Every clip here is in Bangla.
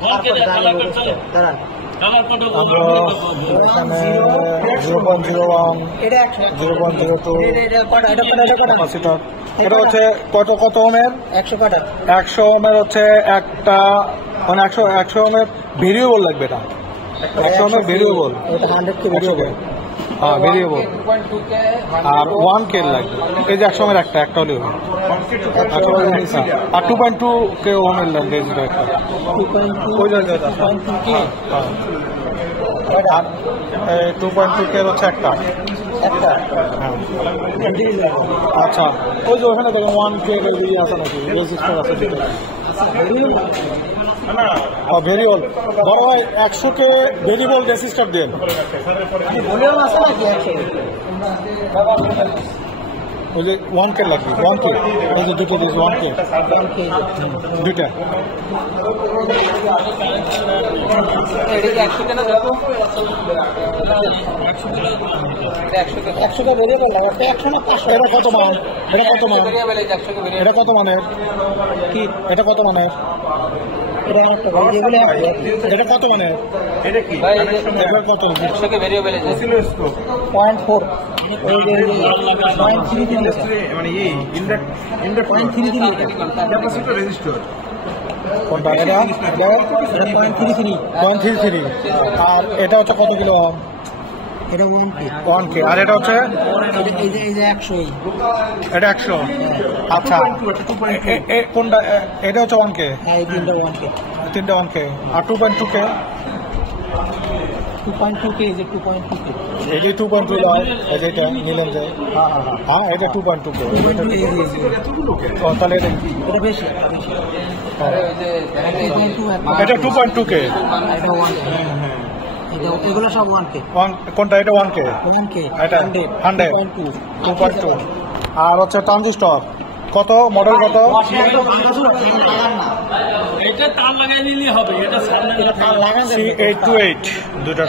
এখানে 0.01 0.02 ক্যাপাসিটর। এটা হচ্ছে কত ওমের? 100 ওমের হচ্ছে একটা, মানে 100 ওমের ভেরিয়েবল লাগবে। এটা 100 ওমের ভেরিয়েবল, 100K ভেরিয়েবল, হ্যাঁ ভেরিয়েবল। আর 1K লাগবে। এই যে 100 ওমের একটা হলেও, আর 2.2K ওমের লাগবে একটা। 2.2K হচ্ছে একটা। আচ্ছা, ওই যে ওখানে দেখেন 1K আছে নাকি, রেজিস্টার আছে ভেরিয়েবল। বড় ভাই 100K ভেরিয়েবল রেজিস্টার দেন। ওই যে 1K লাগবে, 1K। ওই যে দুটো দিয়েছে 1K, দুইটা। এটা কত মান? এটা কত মানের? কি এটা কত মানের? এটা কত মানের? এটা কি কত? 0.4 মানে ক্যাপাসিটর রেজিস্টার কোনটা? এটা 0.33। আর এটা হচ্ছে কত কিলো? এটা 1K। আর এটা হচ্ছে এটা 100। আচ্ছা, কোনটা? এটা হচ্ছে 1K, তিনটা 1K। আর 2.2K? 2.2K এটি 2.2 হয়, এটা নিলেন যে, হ্যাঁ এটা 2.2K। তাহলে এটা বেশি, এটা 2.2K। এগুলো সব 1K। কোনটা? এটা 1K, এটা 100, 2.2। আর হচ্ছে ট্রানজিস্টর কত? মডেল কত? এটা তার লাগাই নিলে হবে। এটা C828 দুটো।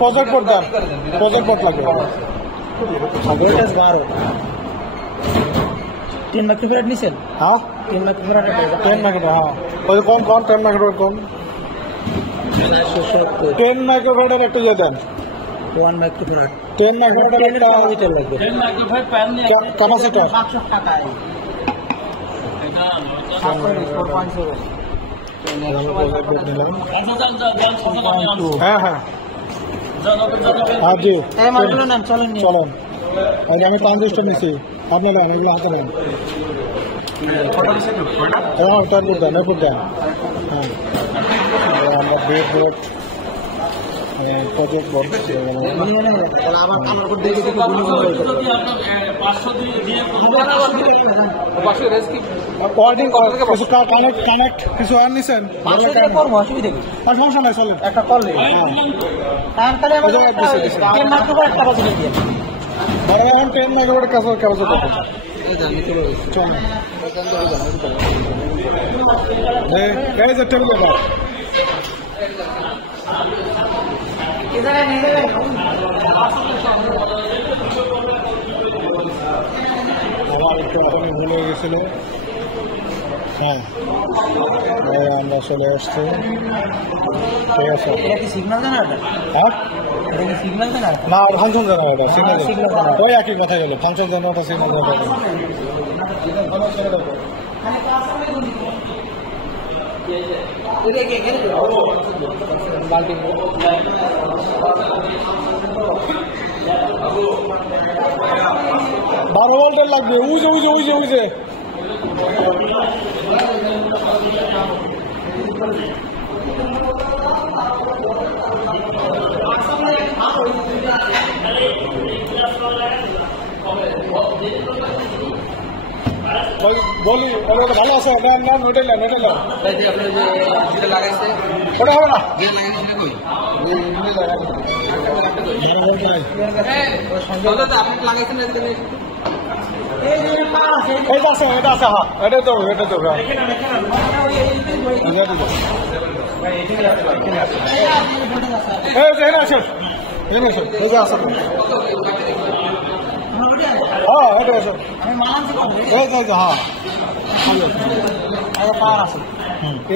প্রজেক্ট বোর্ড দেন, প্রজেক্ট বোর্ড লাগবে। 10 মাইক্রোফ্যারাড নিছেন? হ্যাঁ 10 মাইক্রোফ্যারাড। 10 মাইক্রোফ্যারাড, হ্যাঁ ওই কম 10 মাইক্রোফ্যারাড কম। 10 মাইক্রোফ্যারাডের একটা ইয়ে দেন। 1 মাইক্রোফ্যারাড 10 মাইক্রোফ্যারাডের একটা লিটার লাগবে। 10 মাইক্রোফ্যারাড প্যান নিয়ে ক্যাপাসিটর। 500 টাকা। হ্যাঁ হ্যাঁ জি চলেন। আমি 5 লিটার নিচ্ছি, আপনি নেন, এগুলো হাতে নেন। হ্যাঁ টার্গেট দেন, এরপর দেন। হ্যাঁ আমরা bed board, project board. Connect কিছু আর নিছেন? সমস্যা নাই, চলেন একটা কল নেই। এখন 10 মাইক্রোফ্যারাড কাছে ক্যাপাসিটর টেবিল। আমার একটু ওখানে ভুল হয়ে গেছিল। হ্যাঁ আমরা চলে আসছি, ঠিক আছে। সিগন্যাল দেন? হ্যাঁ সিগন্যাল দেন না, ফাংশন জানা, এটা সিগন্যাল ওই একই কথা গেল। ফাংশন জানা ওটা সিগন্যাল জানা। বারো ভোল্টের লাগবে। উজে উজে উজে উজে বলি ভালো আছে। ওটা হবে না। এটা আছে, হ্যাঁ এটা তো এই যে এনে আসুন, এনে আসুন, এই যে আসুন। হ্যাঁ, এটা আসুন। এই যে হ্যাঁ।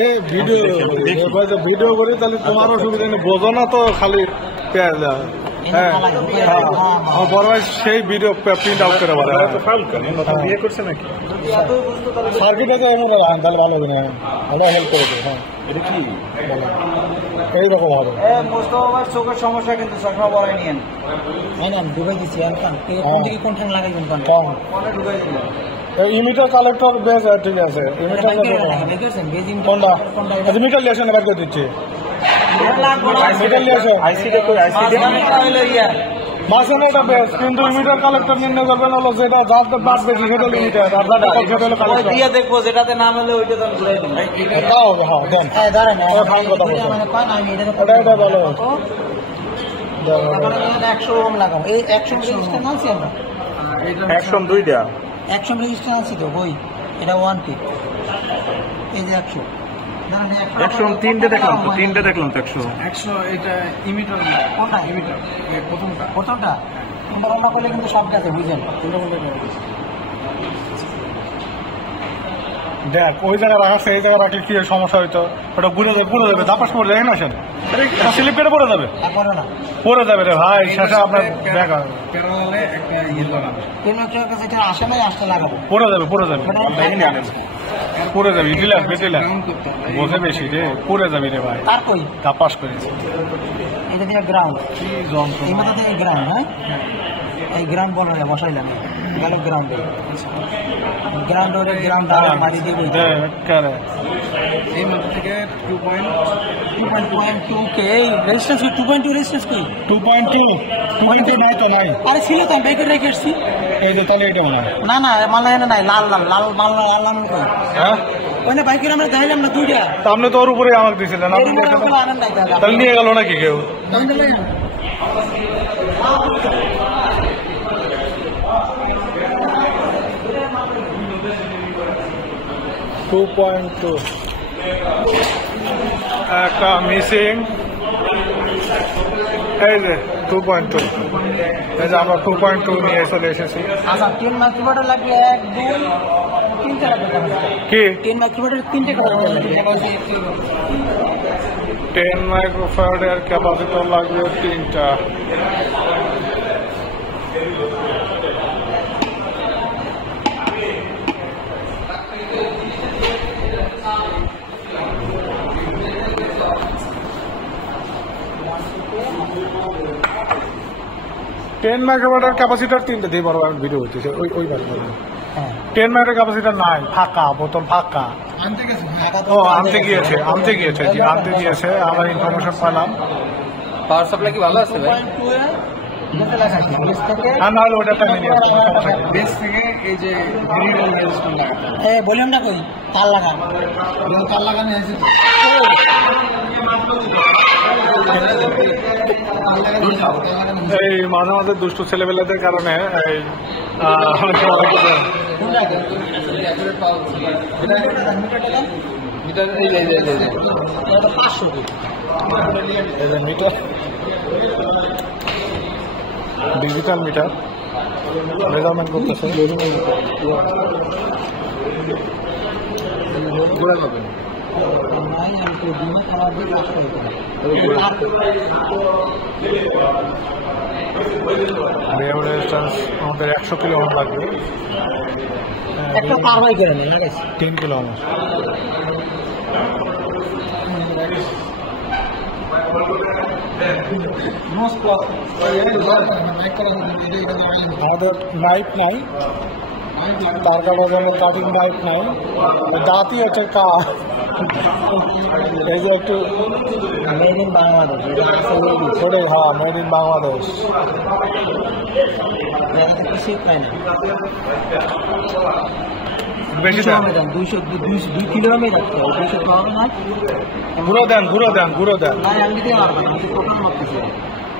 এই ভিডিও করি তাহলে তোমারও সুবিধা নেই, বোঝো না তো খালি পেঁয়াজ দেওয়া। হ্যাঁ হ্যাঁ, বড় ভাই সেই ভিডিও প্রিন্ট আউট করে বলে বিয়ে করছে নাকি সার্কিট আছে তাহলে ভালো হবে না, আমরা হেল্প করে দেবো। হ্যাঁ এটা কি এইরকম হবে চোখের সমস্যা, কিন্তু চশমা পরাই নিয়েন। ঢুকাই দিচ্ছি কোনখান লাগাইবেন? ইমিটার কালেক্টর বেশ ঠিক আছে। ইমিটার কোনটা? আচ্ছা মিটার লিয়েছেন এবার করে দিচ্ছি। মিটার লিয়েছে মাঝখানে এটা বেশ, কিন্তু ইমিটার কালেক্টর নির্ণয় করবেন হলো যেটা যার বাদ বেশি সেটা লিমিটার, আপনার সেটা হলো কালেক্টর দিয়ে দেখবো, যেটাতে নাম হলে ওইটা দাম ঘুরাই দিন। তাও হবে। হ্যাঁ দেন ওটা এটা ভালো 100 ওম লাগাবো। এই 100 রেজিস্টার আনছি আমরা, 102টা 100 রেজিস্টার আনছি তো বই। এটা 1 ফিট, এই যে 100 তিনটে দেখলাম তো, তিনটে দেখলাম তো 100 এটা ইমিটার। কোনটা ইমিটার? প্রথমটা আমরা করলে কিন্তু সব কাছে বুঝেন। দেখ ওই জায়গায় রাখা, সেই জায়গায় রাখলে কি সমস্যা হইতো, ওটা ঘুরে যাবে দাপাস পড়ে যায় না, সেন স্লিপ কেটে পড়ে যাবে, পড়ে যাবে রে ভাই। শেষে আপনার দেখা আসে নাই, আসতে লাগাবো, পড়ে যাবে পড়ে যাবে ডিলার বেটিলার বোঝে বেশি রে, পড়ে যাবে রে ভাই। তার কই দাপাস করেছে এটা দিয়ে গ্রাউন্ড, এই মধ্যে দিয়ে গ্রাউন্ড। হ্যাঁ এই গ্রাউন্ড বলো না, বসাইলাম গেল গ্রাউন্ডে, গ্রাউন্ড মারি দিবি এই মধ্যে থেকে 2.2 কে রেজিস্ট্যান্স 2.2 রেজিস্ট্যান্স কি 2.2 নাই তো নাই। আরে ছিল তো, ব্যাকে রেখে আসছি। এই যে তাহলে এটা না না মালা এনে নাই, লাল মাল কই? হ্যাঁ ওই না বাইকের আমরা দেখাইলাম না দুইটা, আপনি তো ওর উপরে আমাকে দিয়েছিলেন, আপনি তাহলে নিয়ে গেল নাকি কেউ? 2.2 একটা মিসিং, এই যে 2.2, এই যে আমরা 2.2 নিয়ে চলে এসেছি। আচ্ছা 3 মাইক্রোমিটার লাগবে, 1 2 3টে লাগবে কি 3 মাইক্রোমিটার 3টে করে লাগবে। 10 মাইক্রোফ্যারাডের ক্যাপাসিটর লাগবে 3টা। টেন মাইক্রোওয়াটের ক্যাপাসিটার 3টে দিয়ে বড় ভিডিও হচ্ছে ওই 10 মাইক্রো ক্যাপাসিটার নাই, ফাঁকা বোতল, ফাঁকা। ও আনতে গিয়েছে জি আনতে গিয়েছে, আমরা ইনফরমেশন পেলাম। পাওয়ার সাপ্লাই কি ভালো আছে ভাই? না হলে ওটা টাইম নিয়ে বেস থেকে এই যে ভলিউমটা কই তার লাগান, তার লাগানো আছে। এই মাঝে মাঝে দুষ্টু ছেলেবেলাদের কারণে এই মিটার ডিজিটাল মিটার মেজারমেন্ট করতেছে। আমাদের 100 কিলো ওহম লাগবে, 3 কিলো ওহম। আমাদের নাইফ নাই, তার কাটার কাটিং নাইফ নাই, দাঁতই হচ্ছে কাঠ। এই যে একটু মেড ইন বাংলাদেশ, ওটাই, হ্যাঁ মেড ইন বাংলাদেশ। বেশি দেন 2 কিলো আমি রাখতে হবে, 200 পাওয়া না। ঘুরো দেন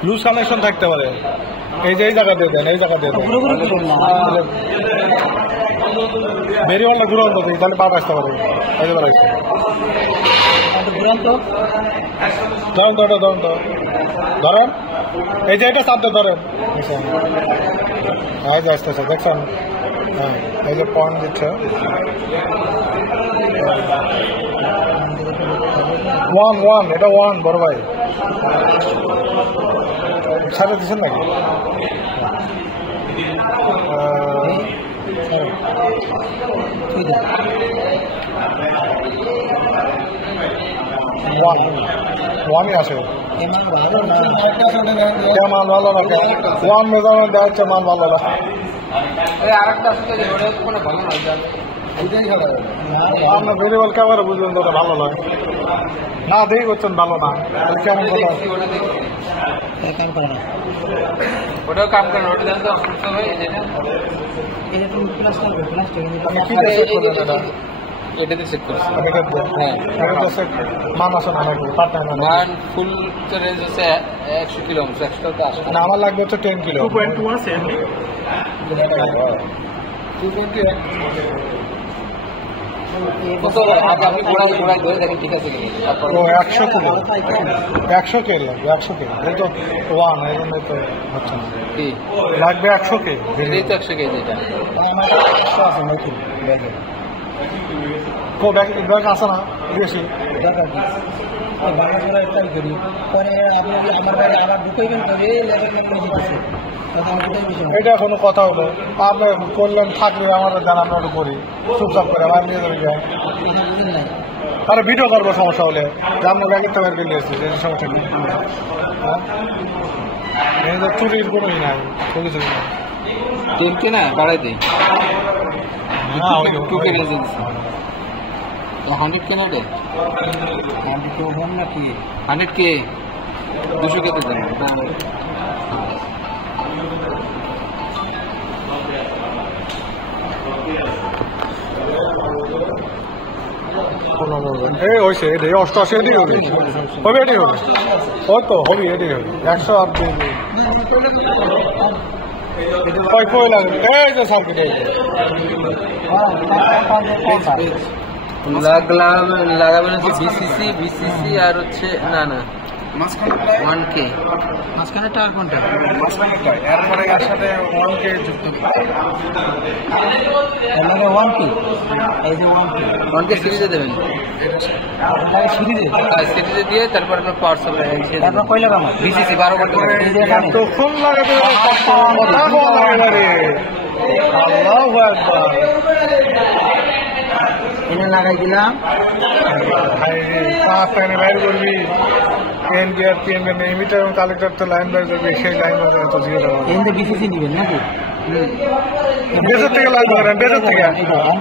লুজ কানেকশন থাকতে পারে। এই যে এই জায়গা দিয়ে দেন, এই জায়গা দিয়ে দেন। বেরিওয়ালা ঘুরান তো তাহলে পা আসতে পারে এই যে বাড়াইছে ঘুরান তো ধরুন তো ধরুন তো ধরেন এই যে এটা চাপতে ধরেন এই যে আসতেছে দেখছেন হ্যাঁ এই যে পয়েন্ট দিচ্ছে ওয়ান এটা ওয়ান বড় ভাই ছাড়ে দিচ্ছেন নাকি ওয়ানই আছে মান ভালো না ওয়ান মেজারমেন্ট দেওয়া হচ্ছে মান ভালো না আপনার ভেরিয়েবল ক্যামেরা বুঝবেন তো ওটা ভালো নয় না দেখি করছেন ভালো না কেমন ওটাও কাম করে ওটা জানতে অসুস্থ হয়ে এটাতে চেক করছি মান আসে না নাকি পার্ট মান ফুল রেঞ্জ হচ্ছে 100 কিলো 100 তো আসে না আমার লাগবে হচ্ছে 10 কিলো 2.2 আছে 100 কে লাগবে 100 কে এই তো ওয়ান এই জন্য তো হচ্ছে না লাগবে 100 কে এই তো 100 কেজি এটা আছে নাকি কো ব্যাগ আছে না বেশি এটা কোনো কথা হলো আপনি করলেন থাকলে আমাদের দেন আমরা একটু করি চুপচাপ করে আমার নিয়ে যাবে আরে ভিডিও করবো সমস্যা হলে যে আমরা ব্যাগের থেকে বেরিয়ে এসেছি এই সমস্যা কি চুরির কোনোই নাই কিছু নাই তিনটে না বাড়াই দিই না ওই 100 কে না রে 100 কে 200 কে তো দেন এই হয়েছে এটি 88 এটি হবে হবে এটি হবে ওই তো হবে এটি হবে 100 আর কয় লাগবে এই যে সার্কিট লাগাবেন হচ্ছে বিসিসি আর হচ্ছে না 1K মাঝখানে টার কোনটা এরপরে এর সাথে 1K যুক্ত মানে 1K এই যে 1K সিরিজে দেবেন সিরিজে দিয়ে তারপর আপনার পাওয়ার সাপ্লাই তারপর কই লাগাবো বিসিসি 12 ভোল্ট তো ফোন লাগাতে কথা বলা রে আল্লাহু আকবার এটা লাগাই দিলাম পাঁচ লাইনে বাইর করবি এনবিআর পিএনবিআর এমিটার এবং কালেক্টর তো লাইন বাইর করবি সেই লাইন তো জিরো এনতে বিসিসি নেবেন নাকি বেজর থেকে লাইন করেন বেজর থেকে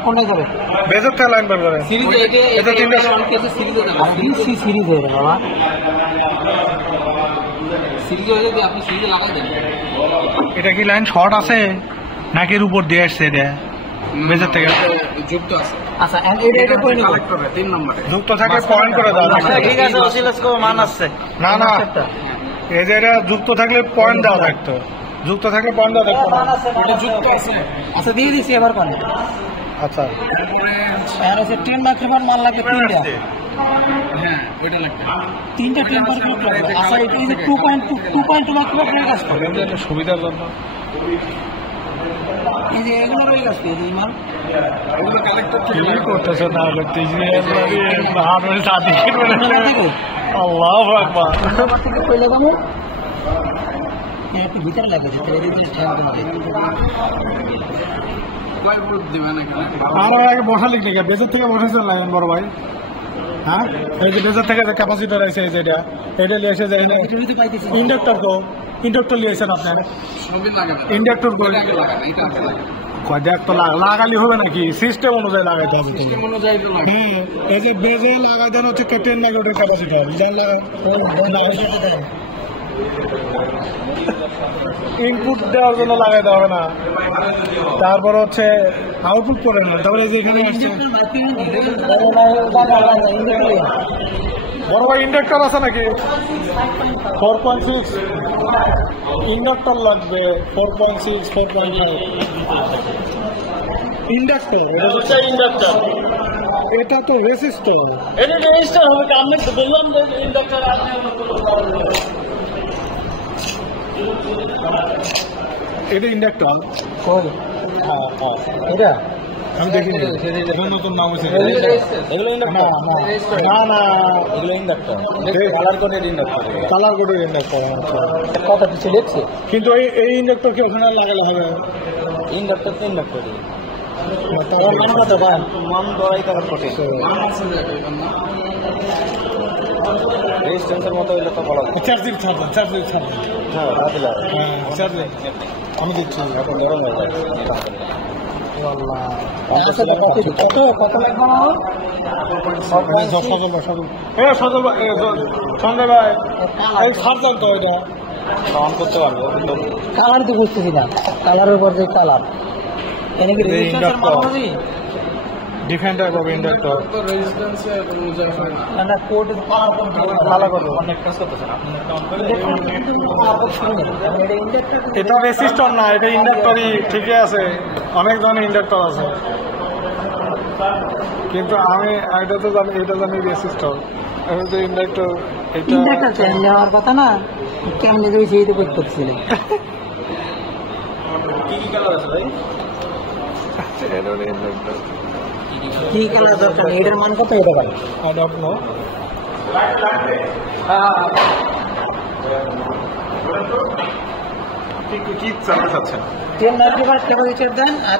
কোনটা করে বেজর থেকে লাইন বাইর করেন সিরিজে এটা 1K সিরিজে দেবেন বিসি সিরিজ হয়ে গেল বাবা সিরিজে হলে দিয়ে আপনি সিরিজে লাগাই দেন এটা কি লাইন শর্ট আছে নাকি এর উপর দিয়ে আসছে এটা বেজর থেকে যুক্ত আছে আচ্ছা এটা কই নিব 3 নম্বরে যুক্ত থাকে পয়েন্ট করে দাও ঠিক আছে অসিলোস্কোপ মান আছে না না এই যে এটা যুক্ত থাকলে পয়েন্ট দেওয়া থাকতো যুক্ত থাকলে পয়েন্ট দেওয়া থাকতো না এটা যুক্ত আছে আচ্ছা দিয়ে দিছি এবার কোন আচ্ছা আর আছে 10 লাখ টাকার মাল লাগে তিনটা হ্যাঁ ওইটা লাগবে তিনটা 10 লাখ টাকা আচ্ছা এটা 2.2 লাখ টাকা কাজ করে এটা সুবিধার জন্য এই যে এগুলো রয়ে গেছে এই মাল ওগুলো কালেক্টর কি করতেছে না করতে হাতের সাথে আল্লাহু আকবার আমার থেকে কই লাগাবো একটু ভিতরে লাগবে তাহলে এই যে ঠ্যাং কয় ভোল্ট দিবেন এখানে আমার আগে বসালি থেকে বেজের থেকে বসাইছেন লাইন বড় ভাই হ্যাঁ এই যে বেজের থেকে যে ক্যাপাসিটার আছে এই যে এটা নিয়ে এসে যায় এটা পাইতেছি ইন্ডাক্টর তো ইন্ডাক্টর নিয়েছেন আপনার সবই লাগাবেন ইন্ডাক্টর করে লাগাবেন এটা আছে দেখ তো লাগালি হবে নাকি সিস্টেম অনুযায়ী লাগাইতে হবে তো সিস্টেম অনুযায়ী তো লাগে হ্যাঁ এই যে বেজে লাগাই দেন হচ্ছে 10 মেগাওয়াটের ক্যাপাসিটার ইনপুট দেওয়ার জন্য লাগাই দেওয়া হবে না তারপর হচ্ছে আউটপুট করে না তারপরে এই যে এখানে আসছে বড় ভাই ইন্ডাক্টর আছে নাকি 4.6 ইন্ডাক্টর লাগবে 4.6 4.5 ইন্ডাক্টর, হচ্ছে ইন্ডাক্টর। এটা তো রেজিস্টর। এটা রেজিস্টার হবে, আমি তো বললাম যে ইন্ডাক্টর আপনি এটা ইন্ডাক্টর। কই এটা আমি দেখিনি, নতুন নাম হয়েছে। এগুলো না না না, এগুলো ইন্ডাক্টর, কালার কোডের ইন্ডাক্টর। কালার কোডের ইন্ডাক্টর। কত কিছু লিখছে কিন্তু এই ইন্ডাক্টর কি ওখানে লাগালে হবে? ইন্ডাক্টর তো ইন্ডাক্টরই তাহলে মান কত ভাই? মান দরাই কালার কোডে রেজিস্ট্যান্সের মতো হইলে তো বলা যায়। চার্জিং চার্জিং হ্যাঁ রাদিলা হ্যাঁ চার্জিং আমি দিচ্ছি। এখন গরম হয়ে যায়। কত কত লাগবে আমার? সজল ভাই, সঞ্জয় ভাই, এই সার্জার তো এটা অন করতে পারবো কিন্তু কালার তো বুঝতেছি না, কালারের উপর যে কালার এনে কি রেজিস্ট্যান্সের মান হবে? ডিফেন্ডার হবে ইন্ডাক্টর। না code colour code colour code connect করতেছে না। এটা রেজিস্টর না, এটা ইন্ডাক্টরই। ঠিকই আছে, অনেক ধরনের ইন্ডাক্টর আছে, কিন্তু আমি এটা তো জানি, এটা জানি রেজিস্টর। এটা তো ইন্ডাক্টর। এটা ইন্ডাক্টর চেঞ্জ হওয়ার কথা না, কেমনে দিবি সেই তো করতেছিল। কি কি কালার আছে ভাই? ইন্ডাক্টর কি কালার দরকার নেই, এটার মান কত হতে পারে? I don't know. কি চালাতে চাচ্ছেন? 1095 টেম্পারেচার দেন, আর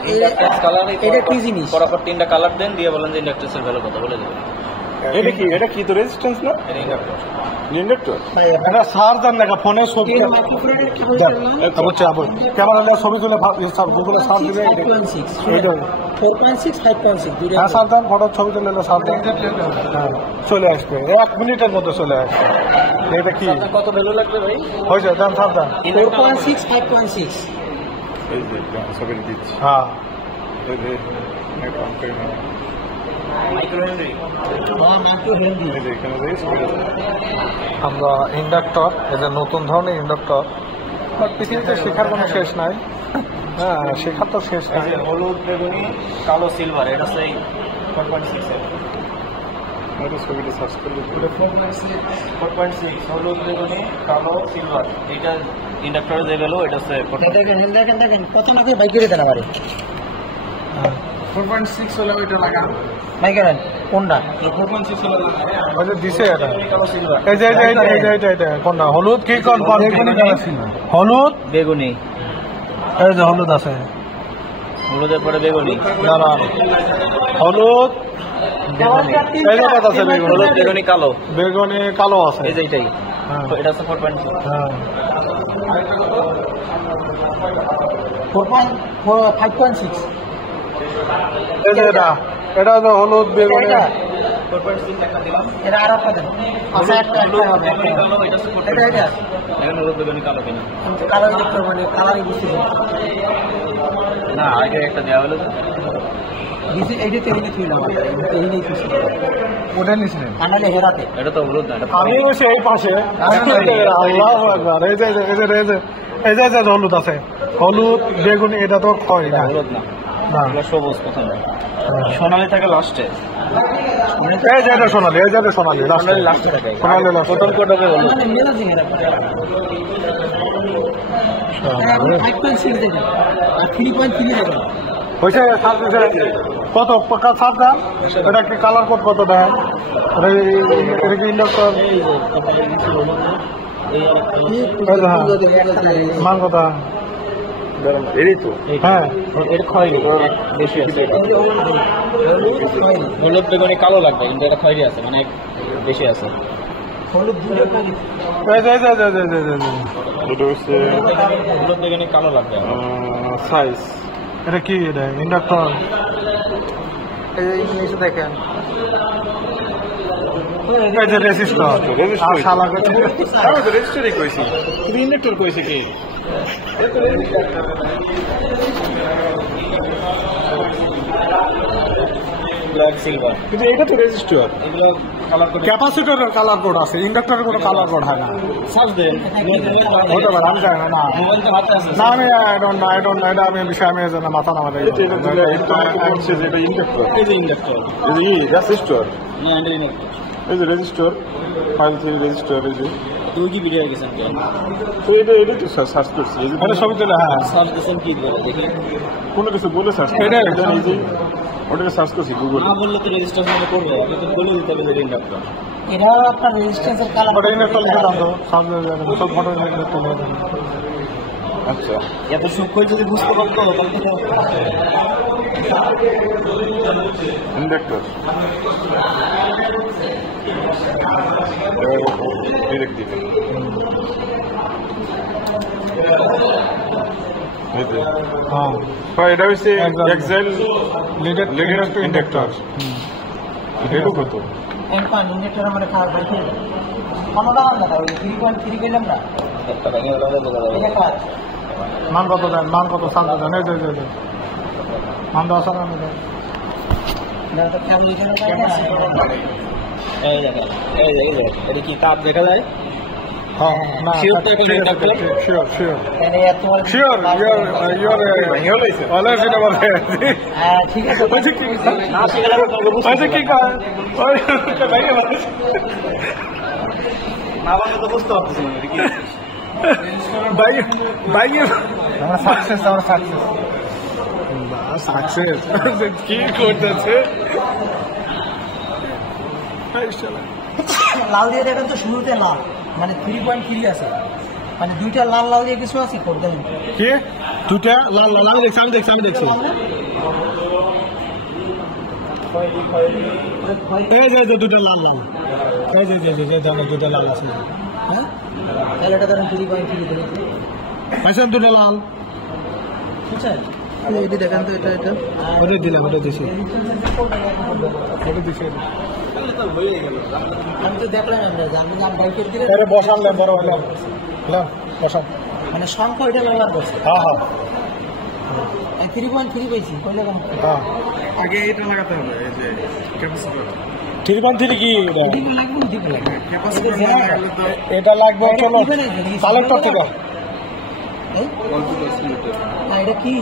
এটা কি জিনিস? পরপর তিনটা কালার দেন, দিয়ে বলেন যে ইন্ডাক্টরের ভ্যালু কত বলে দেবেন। এটা কি তো রেজিস্ট্যান্স না? এটা ইন্ডাক্টর। ইন্ডাক্টর এটা চার্জার লেখা ফোনে ছবি। ক্যামেরা দিয়ে ছবি তুলে গুগলে সার্চ দিলে এটা 4.6 5.6 দুটো হ্যাঁ সাবধান, ফটো ছবি তুলে সাবধান হ্যাঁ চলে আসবে 1 মিনিটের মধ্যে চলে আসবে। এটা কি কত ভ্যালু লাগবে ভাই? হয়েছে? দেন সাবধান। 4.6 5.6 এই যে ছবি দিচ্ছি। হ্যাঁ এই যে মাইক্রো হেনরি। আমরা ইন্ডাক্টর, এটা নতুন ধরনের ইন্ডাক্টর, বাট পৃথিবীতে শেখার কোনো শেষ নাই। হ্যাঁ শেখার তো শেষ নাই। হলুদ, বেগুনি, কালো, সিলভার, এটা সেই 4.6 এর। ছবিটা সার্চ করলে 4.6 হলুদ, বেগুনি, কালো, সিলভার, এটা ইন্ডাক্টরের যে ভ্যালু, এটা হচ্ছে দেখেন কত নাকি বাইক করে দেন আমারে 4.6 হলে ওইটা লাগান। বাইক করেন কোনটা? 4.6 হলো ওটা দিছে এটা। কালো, সিলভার। এই যে এটা কোনটা? হলুদ কি কোন বেগুনি কালার ছিল? হলুদ, বেগুনি, এই যে হলুদ আছে। হলুদের পরে বেগুনি, দাঁড়ান, হলুদ এই যে এটা আছে বেগুনি, হলুদ, বেগুনি, কালো, বেগুনি কালো আছে। এই যে এটাই। হ্যাঁ। তো এটা হচ্ছে 4.6। হ্যাঁ 5.6 এই যে এটা হলো হলুদ, বেগুনি। এটা 4.6 টাকা দিলাম। এটা আর একটা দেন। আচ্ছা একটা হবে বেগুনি, কালো, এটা হচ্ছে 4.6। এটা এখন হলুদ, বেগুনি, কালো কিনা? কালার দেখতে মানে কালারই বুঝতেছি না, আগে একটা দেওয়া হলো। দিছি এইটা তেরিকে তুইলাম এই নেই কিছু ওটা নিছিলেন? আনালে হেরাতে এটা তো হলুদ না, এটা আমি বসে এই পাশে। আল্লাহু আকবার। এই যে হলুদ আছে, হলুদ, বেগুনি, এটা তো খয় না। হলুদ না, না। এটা সবুজ প্রথমে। সোনালি থাকে লাস্টে। এই যে এটা সোনালি, এই যে এটা সোনালি সোনালি লাস্টে থাকে। সোনালি লাস্টে। প্রথম কোড হবে হলুদ। মানে মেলা জিনিস রাখতে 5.6 দেখেন আর 3.3 দেখেন হয়েছে কত সাত দাম? এটা কি কালার কোড কত দাম? এটা কি ইন্ডাক্টর মান কথা? এরই তো। হ্যাঁ এর খয়রি বেশি আছে। হলুদ, বেগুনি, কালো লাগবে, কিন্তু এটা খয়রি আছে, মানে বেশি আছে। হলুদ দুটো কালি এটা হচ্ছে হলুদ, বেগুনি, কালো লাগবে। সাইজ। এটা কি? এটা ইন্ডাক্টর। এই জিনিস দেখেন, এই যে রেজিস্টার। আর শালা আমি তো রেজিস্টারই কইছি, তুমি ইন্ডাক্টর কইছি কি? Black silver. কিন্তু এটা তো রেজিস্টার, এগুলো কালার কোড ক্যাপাসিটরের কালার কোড আছে, ইন্ডাক্টরের কোনো কালার কোড হয় না। সার্চ দেন হতে পারে, আমি জানি না। না মোবাইল তো হাতে আছে। না, আমি আই ডোন্ট এটা আমি বিষয় আমি জানি না, মাথা না মাথায় এটা ইন্ডাক্টর, এই যে ইন্ডাক্টর রেজিস্টর, না এটা ইন্ডাক্টর। এই যে রেজিস্টর, ফাইল থেকে রেজিস্টর, এই যে তুই কি ভিডিও গেছেন কি তো এটা তো সার্চ করছি, এই যে এটা সবই চলে। হ্যাঁ, সার্চ দিছেন কি বলে দেখি কোনো কিছু বলে সার্চ করছি, এটাই। এই যে ওটাকে সার্চ করছি গুগল। না বললে তো রেজিস্ট্রেশন করবে, আপনি তো বলে দিতে হবে যে ইন্ডাক্টর। এটা আপনার রেজিস্ট্যান্সের কালার ওটা ইন্ডাক্টর লিখে দাম তো সব ফটো ইন্ডাক্টর লিখে দাম। আচ্ছা, এত সূক্ষ্ম যদি বুঝতে পারতো তাহলে তো ইন্ডাক্টর ডিরেক্ট দিবে। হ্যাঁ, এটা হচ্ছে Exactly. Axial leader to inductor. এটা কত? এমপান ইন্ডাক্টর মানে কালার বাইকে কোনো দাম না ওই 3.3 পেলাম না একটা ভেঙে গেল এটা কালার মান কত দেন, মান কত শান্ত দেন, এই যে মান 10 টাকা দেন। না তো কেমন এখানে এই দেখেন, এই দেখেন এটা কি তাপ দেখা যায়? হ্যাঁ, না Sure to connect up to? Sure মানে এত sure your always in our head. ঠিক আছে ওইটা কি না শিখলে তোমাকে বুঝতে ওইটা কি কয় ওই ভাইয়া না বললে তো বুঝতে পারতেছি না কি ভাইয়া আমরা সাকসেস সাকসেস কি করতেছে। লাল দিয়ে দেখেন তো শুরুতে লাল মানে 3.3 আছে মানে দুইটা লাল লাল দিয়ে কিছু আছে করে দেন কি দুটা লাল লাল আমি দেখছি এই যে দুটা লাল এই যে দুটা লাল আছে। হ্যাঁ তাহলে এটা ধরেন 3.3 দিলেন পাইছেন দুটা লাল, বুঝছেন এটা দেখেন তো এটা ওটা দিলাম, ওটা দিছি। আমি তো দেখলাম আমরা জানি না বাইকের দিলে এরে বসানলেন বড় হলাম বসান। মানে সংখ্যা এটা লাল করছে হ্যাঁ হ্যাঁ এই 3.3 পেয়েছি কইলে কেন হ্যাঁ, আগে এটা লাগাতে হবে, এই যে ক্যাপাসিটর। 3.3 কি এটা? দিকে লাগবে দিকে লাগবে ক্যাপাসিটর না লাগালে তো এটা লাগবে চলো কালেক্টর থেকে। না এটা কি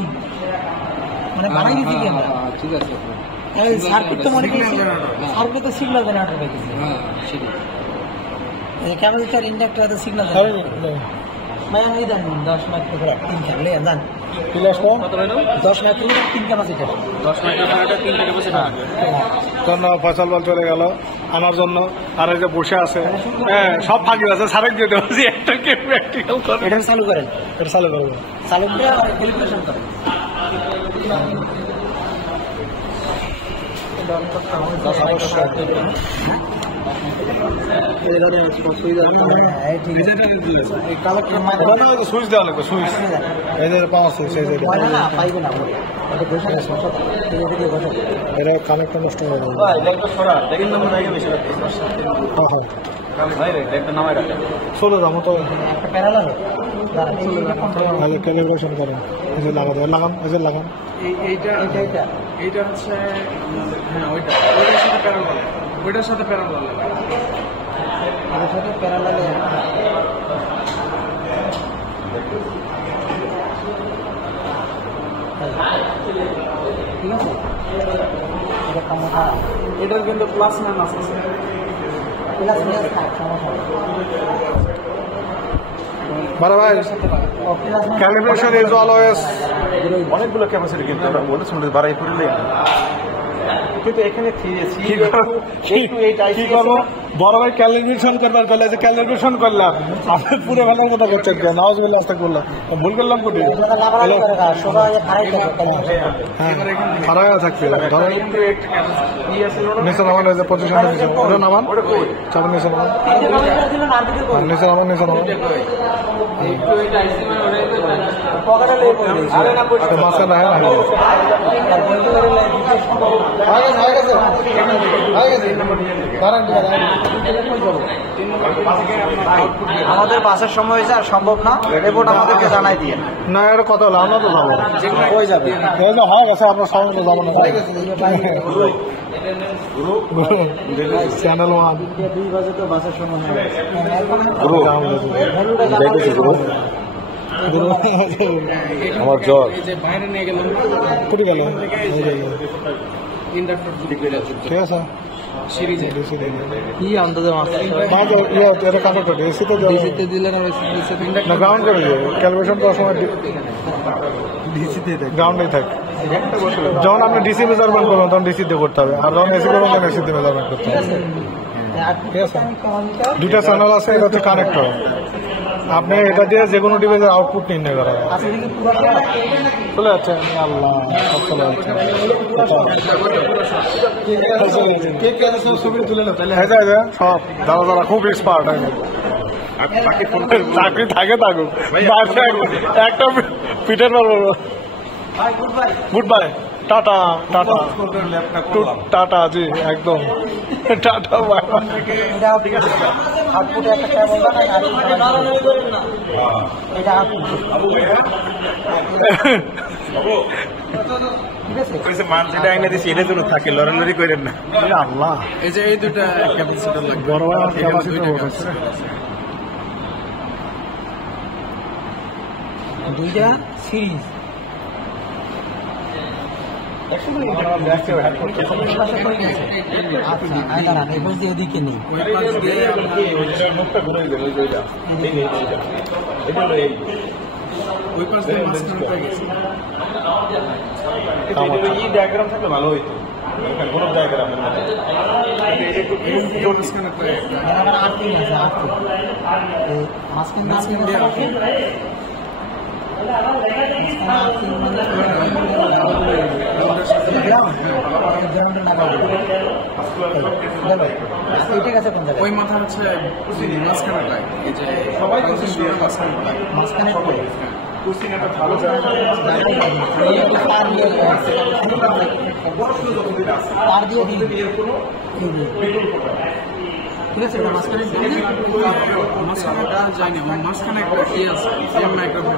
মানে বানাই দিছি কি আমরা ঠিক আছে এই সার্কিট তো মনে করছি সার্কিট তো সিগন্যাল জেনারেটর পেয়েছি হ্যাঁ সেটাই এই ক্যাপাসিটর ইন্ডাক্টর তো সিগন্যাল मैं नहीं जान 10 लाख टुकड़ा 3 कर ले जान কত 10 लाख टुकड़ा 3 कैपेसिटर 10 লাখ টাকা 3 ক্যাপাসিটর। ধন্যবাদ, ফয়সাল বল চলে গেল আমার জন্য। আর এই যে বসে আছে, হ্যাঁ সব ফাঁকি আছে, সারেক দিয়ে দেবো একটা কে প্র্যাকটিক্যাল করে এটা চালু করেন এটা চালু করবো। চালু করে ক্যালিব্রেশন করেন সুইচ দেওয়া লাগবে, সুইচ এই যে পাওয়া সুইচ এই যে না পাইবে না এটা বসে আছে বসে এটা কানেক্টর নষ্ট হয়ে যাবে। ভাই একটা ছড়া দেখেন নাম্বার আগে বেশি লাগতেছে। হ্যাঁ হ্যাঁ ভাই রে একটা নামাই রাখেন। চলে যাবো তো, একটা প্যারালাল তাহলে ক্যালিব্রেশন করেন। এই যে লাগাতে লাগান, এই যে লাগান। এইটা হচ্ছে হ্যাঁ ওইটার সাথে প্যারালাল, ওইটার সাথে প্যারালাল। এর সাথে প্যারালাল ঠিক আছে এটা সমস্যা এটার কিন্তু প্লাস ম্যান আছে। প্লাস সমস্যা বড় ভাই, ও প্লাস ক্যালিব্রেশন ইজ অলওয়েজ অনেকগুলো ক্যাপাসিটি কিন্তু আমরা বলেছি বাড়াই করলে, কিন্তু এখানে কি করবো বড় ভাই ক্যালিব্রেশন করবার করলে যে ক্যালিব্রেশন করলাম আমি পুরো ভালোর কথা করছেন কেন নামাজ বললে আসতে করলাম ভুল করলাম কোটি। সবাই খারাপ হ্যাঁ খারাপ থাকবে ধরেন কিন্তু একটা ক্যাপাসিটি আছে নিচে নামান, এই যে পজিশন ওটা নামান, চাপের নিচে নামান, নিচে নামান, নিচে নামান, মাঝখানে হ্যাঁ আমাদের বাসের সময় হয়েছে আর সম্ভব না রিপোর্ট আমাদেরকে জানাই দিয়ে না এটা কথা হলো আমরা তো যাবো হয়ে যাবে হয়ে গেছে, আপনার সঙ্গে তো যাবো না। চ্যানেল 1 2 বাজে তো বাসের সময় নেই আমার জ্বর এই যে বাইরে নিয়ে গেলাম কোটি গেল ইন্ডাক্টর ঠিক আছে সিরিজে কি আন্দাজে মাছ এটা কানেক্ট করে এসিতে ডিসিতে দিলে না না গ্রাউন্ড করে দিয়ে ক্যালকুলেশন করার সময় ডিসিতে গ্রাউন্ডেই থাকে যখন আপনি ডিসি মেজারমেন্ট করবেন তখন ডিসিতে করতে হবে আর যখন এসি করবেন তখন এসিতে মেজারমেন্ট করতে হবে ঠিক আছে দুটা চ্যানেল আছে এটা হচ্ছে কানেক্টর আপনি এটা দিয়ে যে কোনো ডিভাইসের আউটপুট নির্ণয় করা যায় চলে যাচ্ছে আল্লাহ সব চলে যাচ্ছে সব দাদা দাদা খুব এক্সপার্ট চাকরি থাকে থাকুক একটা পিঠের পারবো goodbye tata tata tata জি একদম টাটা বাই আউটপুটে একটা কেবল এটা আল্লাহ এই যে এই দুটা ক্যাপাসিটর লাগবে বড় ক্যাপাসিটি দুইটা সিরিজ ওদিকে নেই ওই পাশ দিয়ে মাঝখানে হয়ে গেছে ডায়াগ্রাম থাকলে ভালো হইতো কোনো ডায়াগ্রামের মধ্যে মাঝখানে করে একটা মাঝখান দিয়ে ওই মাথা হচ্ছে মাঝখানেটায় এই যে মাঝখানেটায় মাঝখানে তার দিয়ে ঠিক আছে মাঝখানেটা জানি মাঝখানে একটা কি আছে সেম মাইক্রোফোন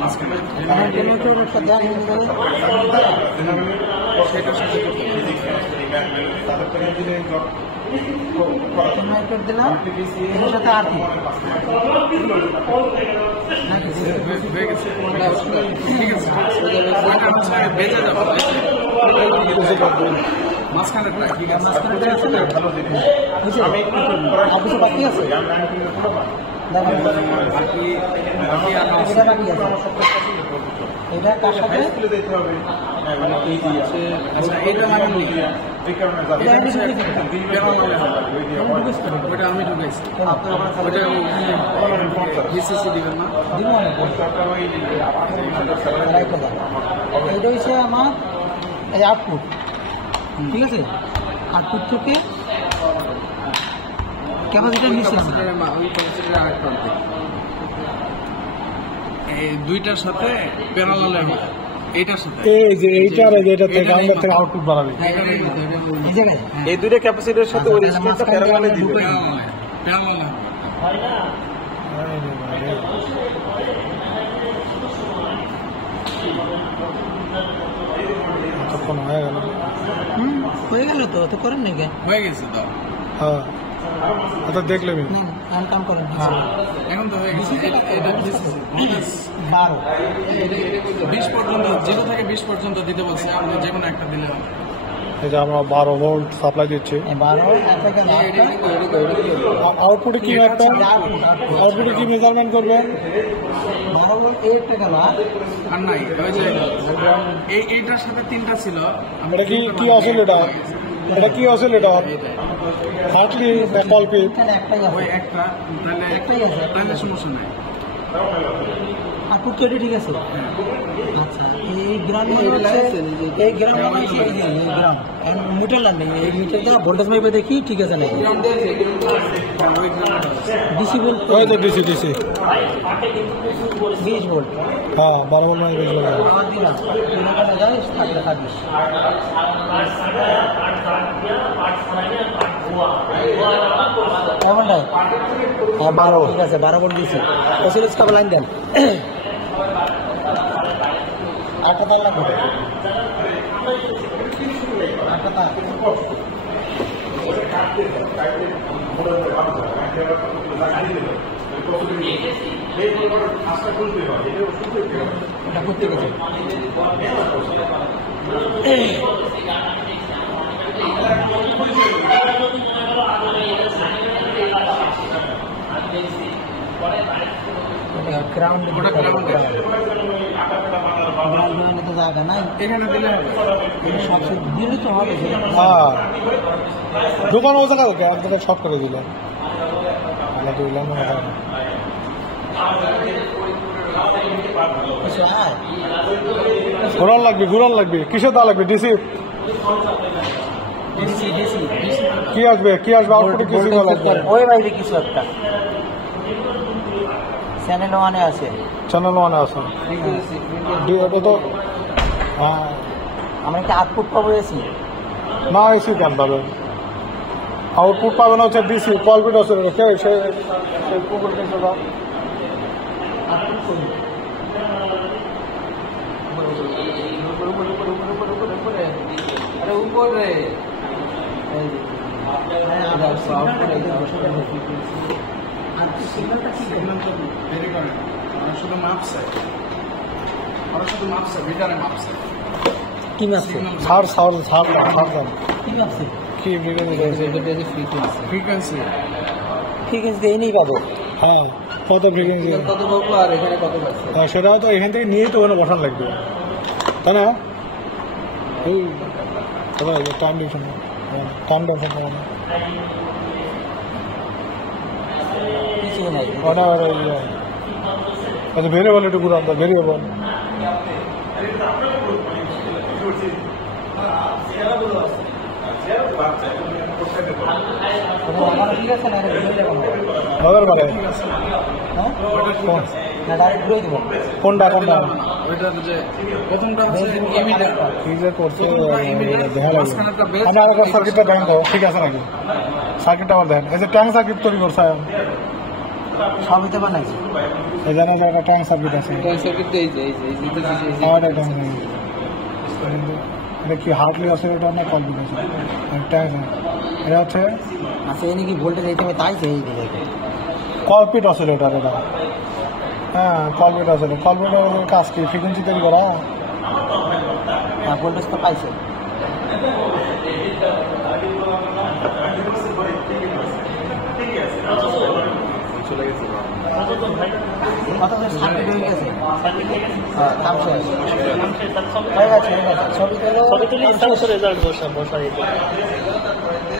মাঝখানে সেটার সাথে দিলাম এর সাথে আর কি হয়ে গেছে ঠিক আছে বেঁচে যাবো মাঝখানে ঠিক আছে কিছু বাকি আছে এটা কার সাথে আচ্ছা এটা লাগানো ওটা আমি ঢুকেছি ওটা ভিসিসি দিবেন না এটা হচ্ছে আমার এই আউটপুট ঠিক আছে আউটপুট থেকে ক্যাপাসিটার নিচে এই দুইটার সাথে প্যারালাল হয় এইটার সাথে এই যে এইটার এটা থেকে আমরা থেকে আউটপুট বাড়াবে এই জায়গায় এই দুইটা ক্যাপাসিটির সাথে ওই রেজিস্টারটা প্যারালালে দিবে প্যারালাল তখন হয়ে গেল হয়ে গেল তো করেন নাকি হয়ে গেছে তো হ্যাঁ আচ্ছা দেখলে আমি কাম করেন এখন তো হয়ে গেছে এটা 12 20 পর্যন্ত 0 থেকে 20 পর্যন্ত দিতে বলছে আপনি যে কোনো একটা দিলে এই যে আমরা 12 ভোল্ট সাপ্লাই দিচ্ছি 12 আউটপুটে কি একটা আউটপুটে কি মেজারমেন্ট করবেন 12 ভোল্ট 8 টাকা না আর নাই ওই যে এইটার সাথে তিনটা ছিল এটা কি অসিলেটর এটা কি অসিলেটর হার্টলি কলপিট ওই একটা তাহলে সমস্যা নাই আউটপুট কেটে ঠিক আছে আচ্ছা এই গ্রাম এই গ্রাম মিটার লাগবে এই মিটারটা ভোল্টেজ মাইপে দেখি ঠিক আছে নাকি ডিসি ভোল্ট ওই তো ডিসি ডিসি 20 ভোল্ট হ্যাঁ 12 ভোল্ট মানে 20 ভোল্ট দিলাম যায় টাকা থাকিস কেমনটাই হ্যাঁ 12 ঠিক আছে 12 ভোল্ট দিছি ওসিলিস কাবল লাইন দেন 8000 লাগবে এটা করতে গেছে গ্রাউন্ড তো জায়গা নাই এখানে দিলে হবে সবচেয়ে দিলে তো হবে হ্যাঁ দোকান ও জায়গা ওকে এক জায়গায় শর্ট করে দিলেন দিলাম ঘুরান লাগবে কিসের দা লাগবে ডিসি কি আসবে আউটপুটে কিছু লাগবে ওই বাইরে কিছু একটা চ্যানেল ওয়ানে আছে এটা তো হ্যাঁ আমরা কি আউটপুট পাবো এসি না এসি কেন পাবেন আউটপুট পাবেন হচ্ছে ডিসি কলপিট আছে রেখে সেই পুকুর কিছু দাও আরে উপরে দেরি করেন আমরা শুধু মাপছে ভিতরে মাপছে কি মাপছে ছাড় কি মাপছে কি ফ্রিকোয়েন্সি ফ্রিকোয়েন্সি দিয়ে নেই পাবো হ্যাঁ কত ফ্রিকোয়েন্সি কত পাবো আর এখানে কত পাচ্ছে সেটাও তো এখান থেকে নিয়েই তো ওখানে বসান লাগবে তাই না এই টাইম ডিভিশন কিছু নাই ভেরিয়েবল একটু ঘুরান তো ভেরিয়েবল ঠিক আছে না নজর পারে হ্যাঁ না ডাইরেক্ট ঘুরে দিব কোনটা ওইটা যে প্রথমটা হচ্ছে ইমিটার কি যে করছে দেখা লাগবে আমার একবার সার্কিটটা দেখেন তো ঠিক আছে নাকি সার্কিটটা আবার দেখেন এই যে ট্যাঙ্ক সার্কিট তৈরি করছে সবই তো বানাইছি এই জানা যে একটা ট্যাঙ্ক সার্কিট আছে আমার একটা এটা কি হার্টলি আছে এটা না কলপিট আছে ট্যাঙ্ক এটা হচ্ছে আচ্ছা এই নাকি ভোল্টেজ এই তুমি তাই সেই দিকে কলপিট অসিলেটর এটা হ্যাঁ কলপিট অসিলেটর কলপিটের কাজ কি ফ্রিকোয়েন্সি তৈরি করা হ্যাঁ ভোল্টেজ তো পাইছে কত সার্কিট হয়ে গেছে কাম শেষ হয়ে গেছে ছবি তুলে রেজাল্ট বসা